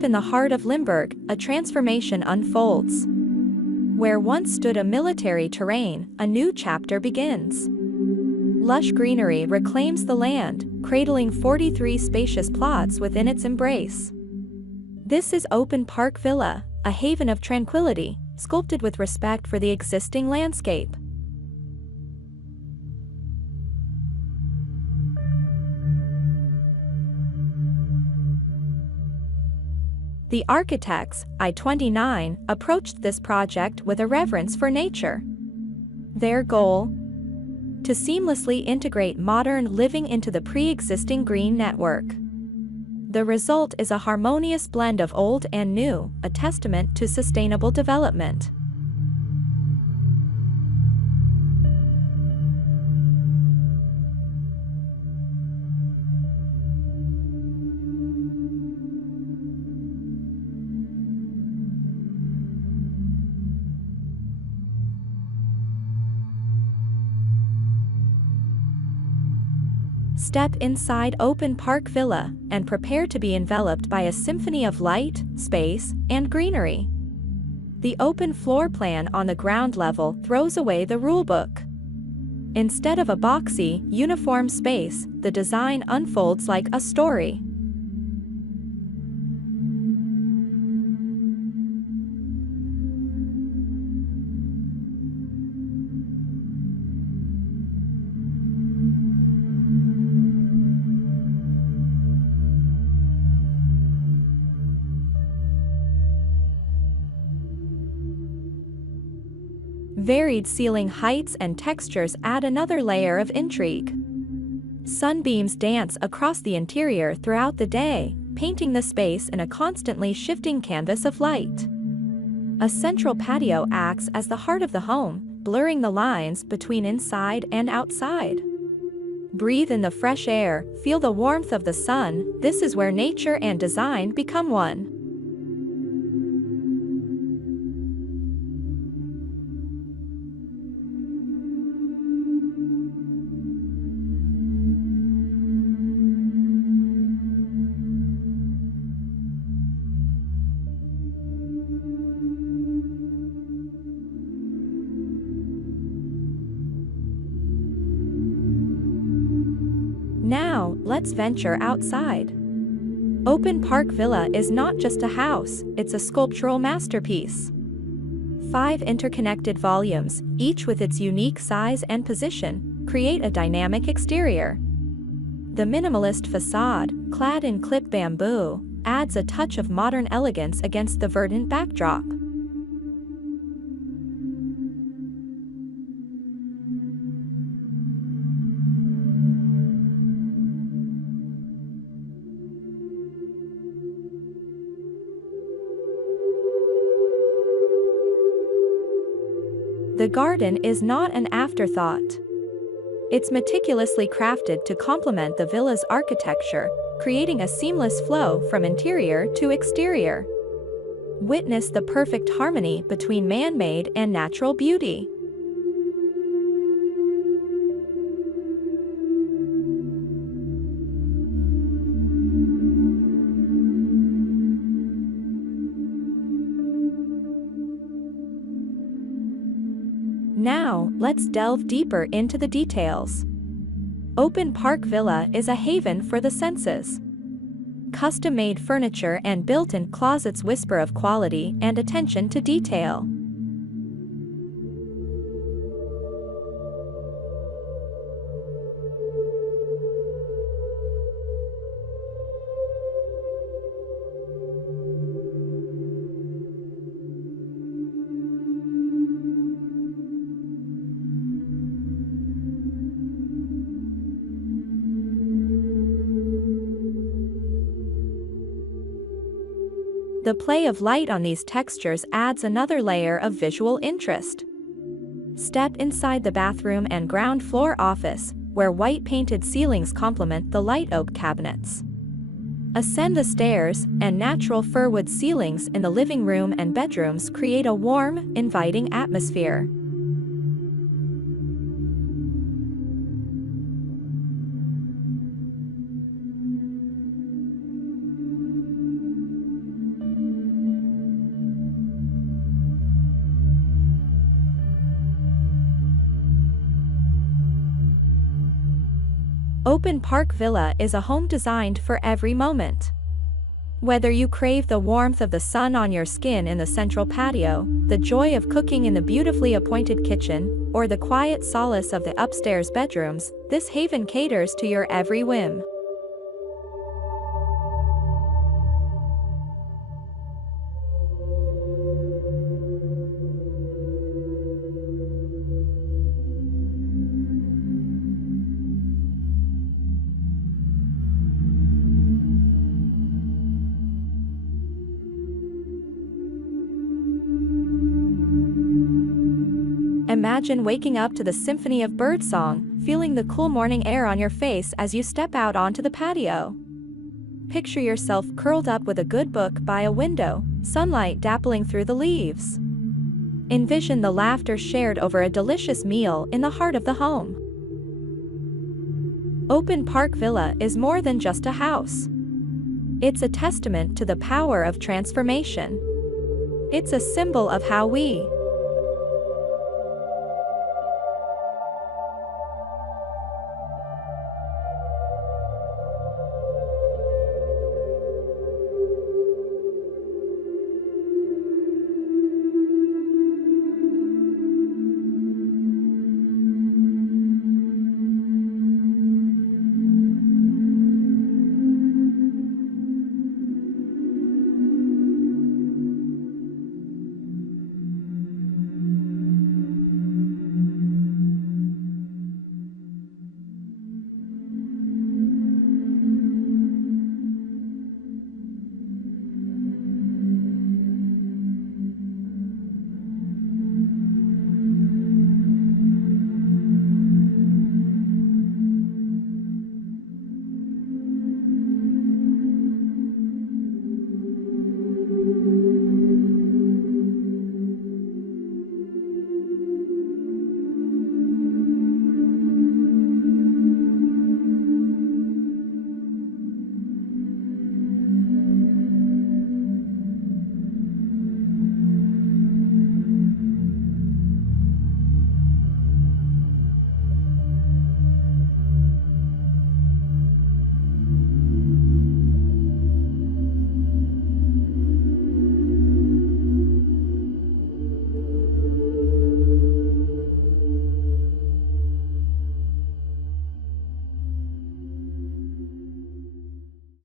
Deep in the heart of Limburg, a transformation unfolds. Where once stood a military terrain, a new chapter begins. Lush greenery reclaims the land, cradling 43 spacious plots within its embrace. This is Open Park Villa, a haven of tranquility, sculpted with respect for the existing landscape. The architects, I-29, approached this project with a reverence for nature. Their goal? To seamlessly integrate modern living into the pre-existing green network. The result is a harmonious blend of old and new, a testament to sustainable development. Step inside Open Park Villa and prepare to be enveloped by a symphony of light, space, and greenery. The open floor plan on the ground level throws away the rulebook. Instead of a boxy, uniform space, the design unfolds like a story. Varied ceiling heights and textures add another layer of intrigue. Sunbeams dance across the interior throughout the day, painting the space in a constantly shifting canvas of light. A central patio acts as the heart of the home, blurring the lines between inside and outside. Breathe in the fresh air, feel the warmth of the sun. This is where nature and design become one. Now, let's venture outside. Open Park Villa is not just a house, it's a sculptural masterpiece. 5 interconnected volumes, each with its unique size and position, create a dynamic exterior. The minimalist facade, clad in clipped bamboo, adds a touch of modern elegance against the verdant backdrop. The garden is not an afterthought. It's meticulously crafted to complement the villa's architecture, creating a seamless flow from interior to exterior. Witness the perfect harmony between man-made and natural beauty. Now, let's delve deeper into the details. Open Park Villa is a haven for the senses. Custom-made furniture and built-in closets whisper of quality and attention to detail. The play of light on these textures adds another layer of visual interest. Step inside the bathroom and ground floor office, where white painted ceilings complement the light oak cabinets. Ascend the stairs, and natural firwood ceilings in the living room and bedrooms create a warm, inviting atmosphere. Open Park Villa is a home designed for every moment. Whether you crave the warmth of the sun on your skin in the central patio, the joy of cooking in the beautifully appointed kitchen, or the quiet solace of the upstairs bedrooms, this haven caters to your every whim. Imagine waking up to the symphony of birdsong, feeling the cool morning air on your face as you step out onto the patio. Picture yourself curled up with a good book by a window, sunlight dappling through the leaves. Envision the laughter shared over a delicious meal in the heart of the home. Open Park Villa is more than just a house. It's a testament to the power of transformation. It's a symbol of how we